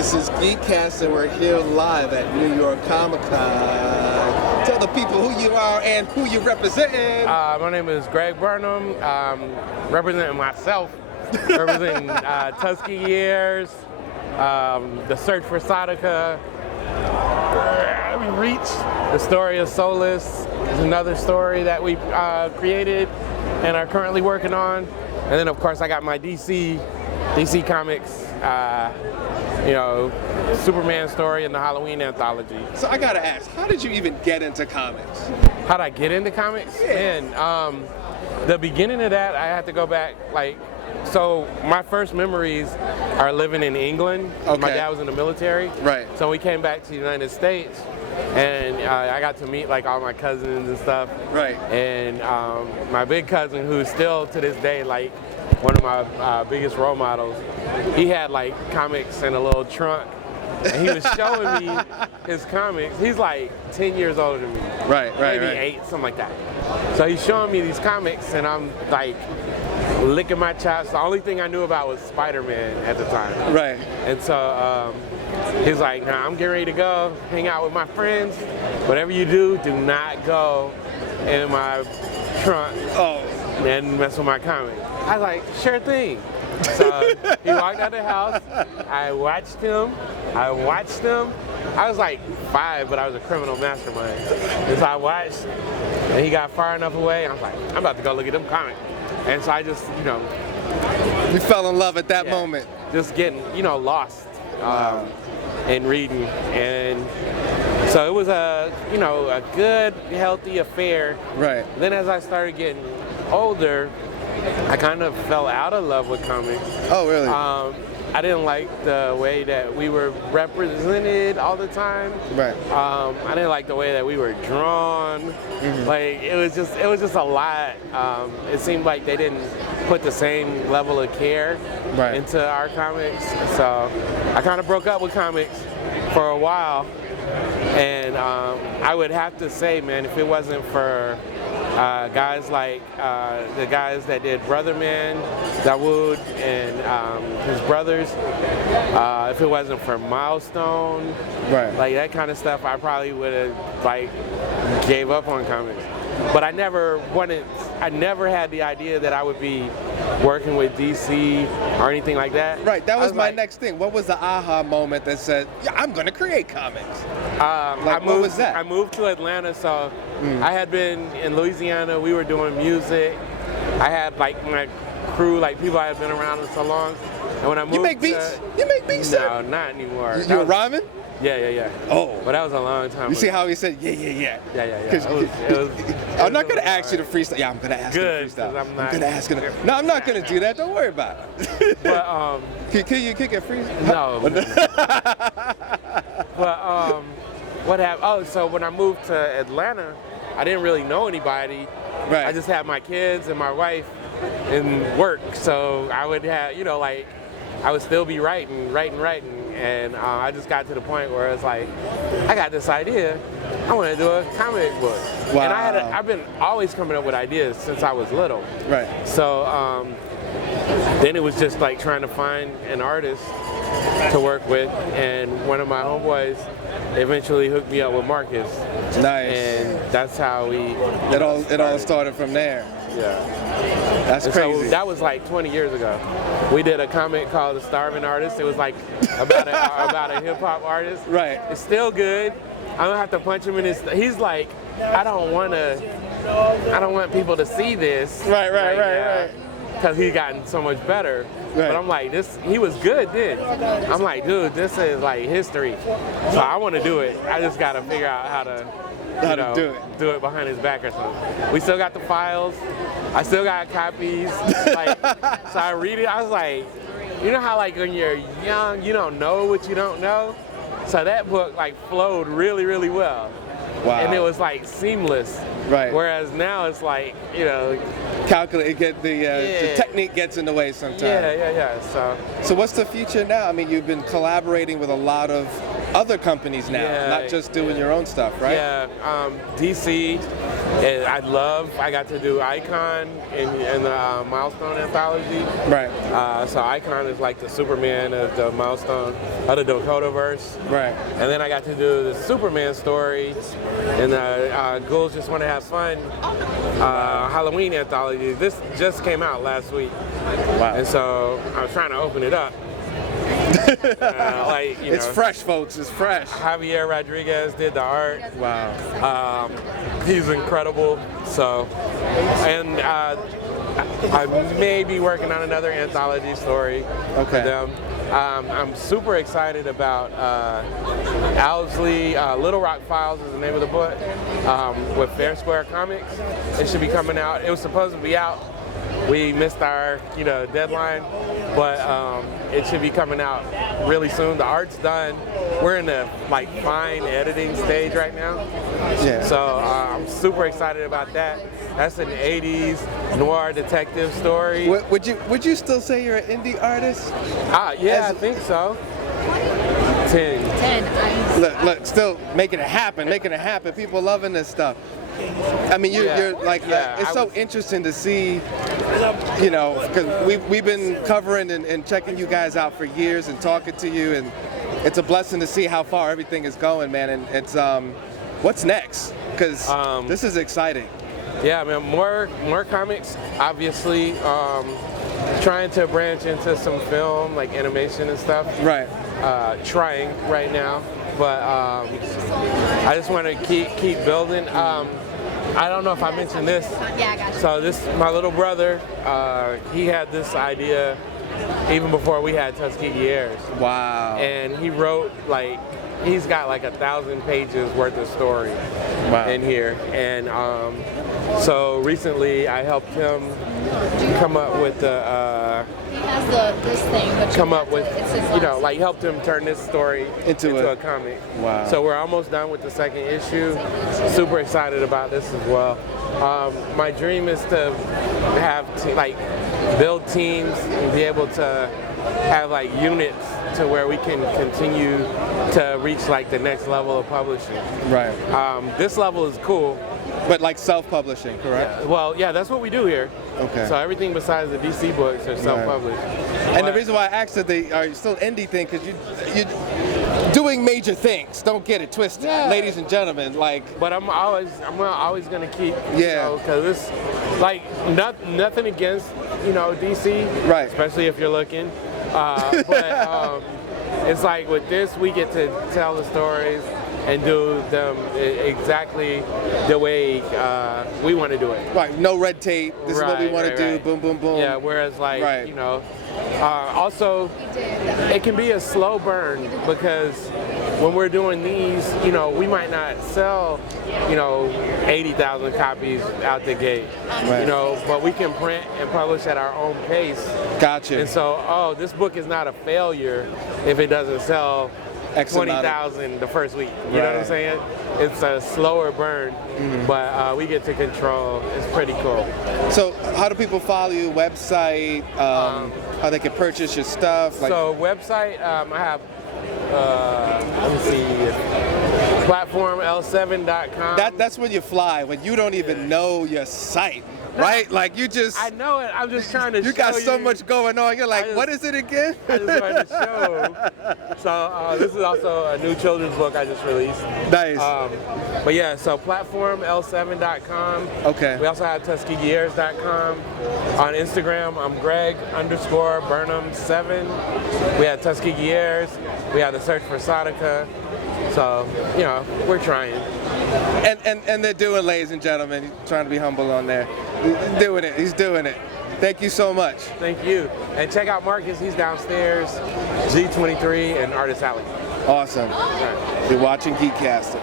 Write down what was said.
This is GEEKCASTER. We're here live at New York Comic Con. Tell the people who you are and who you're representing. My name is Greg Burnham. Representing myself, representing Tuskegee Airs, the search for Sadaka. We reached the story of Solus. Is another story that we created and are currently working on. And then, of course, I got my DC Comics, Superman story and the Halloween anthology. So I gotta ask, how did you even get into comics? How did I get into comics? Yeah. Man, the beginning of that, I had to go back, so my first memories are living in England. Okay. My dad was in the military. Right. So we came back to the United States, and I got to meet all my cousins and stuff. Right. And my big cousin, who's still to this day one of my biggest role models, he had comics in a little trunk, and he was showing me his comics. He's 10 years older than me. Right. Maybe 8, something like that. So he's showing me these comics, and I'm licking my chops. The only thing I knew about was Spider-Man at the time. Right. And so he's like, nah, I'm getting ready to go hang out with my friends. Whatever you do not go in my trunk and mess with my comics. I was like, sure thing. So he walked out the house. I watched him. I was 5, but I was a criminal mastermind. And so I watched, and he got far enough away. And I was like, I'm about to go look at them comics. And so I just, You fell in love at that moment. Just getting, lost in reading. And so it was a good, healthy affair. Right. Then as I started getting older, I kind of fell out of love with comics. Oh, really? I didn't like the way that we were represented all the time. Right. I didn't like the way that we were drawn. Mm-hmm. It was just a lot. It seemed like they didn't put the same level of care into our comics. So I kind of broke up with comics for a while. And I would have to say, man, if it wasn't for guys like the guys that did Brother Man, Dawood, and his brothers, if it wasn't for Milestone, that kind of stuff, I probably would have gave up on comics. But I never had the idea that I would be working with DC or anything like that. Right, that was my next thing. What was the aha moment that said, yeah, I'm going to create comics? What was that? I moved to Atlanta, so I had been in Louisiana. We were doing music. I had my crew, people I had been around for so long. And when I moved, you make beats? You make beats? No, not anymore. You were rhyming? Yeah. Oh. But that was a long time ago. You see how he said, yeah. Yeah. I'm not going to ask you to freestyle. Yeah, I'm going to ask you to freestyle. I'm going to ask you to. No, I'm not going to do that. Don't worry about it. But, can you kick a freestyle? No. But, what happened? Oh, so when I moved to Atlanta, I didn't really know anybody. Right. I just had my kids and my wife and work. So I would have, I would still be writing. And I just got to the point where it's I got this idea. I want to do a comic book. Wow. And I've been always coming up with ideas since I was little. Right. So then it was just trying to find an artist to work with. And one of my homeboys eventually hooked me up with Marcus. Nice. And that's how we... It all started from there. Yeah. That's crazy. So that was 20 years ago. We did a comic called The Starving Artist. It was about a hip hop artist. Right. It's still good. I don't have to punch him in his. He's I don't want people to see this. Right. Because he's gotten so much better. Right. But I'm this. He was good then. I'm dude, this is history. So I want to do it. I just got to figure out how to do it behind his back or something. We still got the files. I still got copies. So I read it. I was you know how when you're young, you don't know what you don't know. So that book flowed really, really well. Wow. And it was seamless. Right. Whereas now it's calculate. The technique gets in the way sometimes. Yeah. So what's the future now? I mean, you've been collaborating with a lot of other companies now, not just doing your own stuff, right? Yeah, DC, and I got to do Icon in the Milestone anthology. Right. So Icon is like the Superman of the Milestone, of the Dakotaverse. Right. And then I got to do the Superman story in the Ghouls Just Want to Have Fun Halloween anthology. This just came out last week. Wow. And so I was trying to open it up. It's fresh, folks. It's fresh. Javier Rodriguez did the art. Wow. He's incredible. So, and I may be working on another anthology story for them. I'm super excited about Owsley. Little Rock Files is the name of the book with Fair Square Comics. It should be coming out. It was supposed to be out. We missed our deadline, but it should be coming out really soon. The art's done. We're in the fine editing stage right now. Yeah. So I'm super excited about that. That's an 80s noir detective story. Would you still say you're an indie artist? Yeah, I think so. 10. Look, still making it happen. People loving this stuff. I mean, you're like, it's so interesting to see, because we've been covering and checking you guys out for years and talking to you, and it's a blessing to see how far everything is going, man. And it's what's next? Because this is exciting. Yeah, man, more comics, obviously. Trying to branch into some film, like animation and stuff. Right. Trying right now, but I just want to keep building. I don't know if I mentioned this. Yeah, I got you. So my little brother, he had this idea even before we had Tuskegee Airs. Wow. And he wrote he's got 1,000 pages worth of story in here. And so recently I helped him come up with he has this thing, but helped him turn this story into a comic. Wow. So we're almost done with the second issue. Super excited about this as well. My dream is to have build teams and be able to have units to where we can continue to reach the next level of publishing. Right. This level is cool. But self-publishing, correct? Yeah. Well, yeah, that's what we do here. Okay. So everything besides the DC books are self-published. Right. And the reason why I asked that they are still indie thing, because you're doing major things. Don't get it twisted, ladies and gentlemen. But I'm always gonna keep. Because it's nothing against DC. Right. Especially if you're looking. But it's with this, we get to tell the stories and do them exactly the way we want to do it. Right, no red tape. This is what we want to do. Right. Boom, boom, boom. Yeah, whereas also it can be a slow burn because when we're doing these, we might not sell, 80,000 copies out the gate, but we can print and publish at our own pace. Gotcha. And so, this book is not a failure if it doesn't sell 20,000 the first week. You know what I'm saying? It's a slower burn, but we get to control. It's pretty cool. So how do people follow you? Website, how they can purchase your stuff? So website, I have, let me see, platforml7.com. That's when you fly, when you don't even know your site. Right? You just... I know it. I'm just trying to show you. You got so much going on. You're what is it again? I just wanted to show. So this is also a new children's book I just released. Nice. But yeah, so platforml7.com. Okay. We also have TuskegeeAirs.com. On Instagram, I'm Greg_Burnham7. We have Tuskegee Airs. We have the Search for Sautica. So, we're trying. And they're doing, ladies and gentlemen, he's trying to be humble on there. He's doing it. He's doing it. Thank you so much. Thank you. And check out Marcus. He's downstairs, G23 and Artist Alley. Awesome. Right. You're watching GEEKCASTER.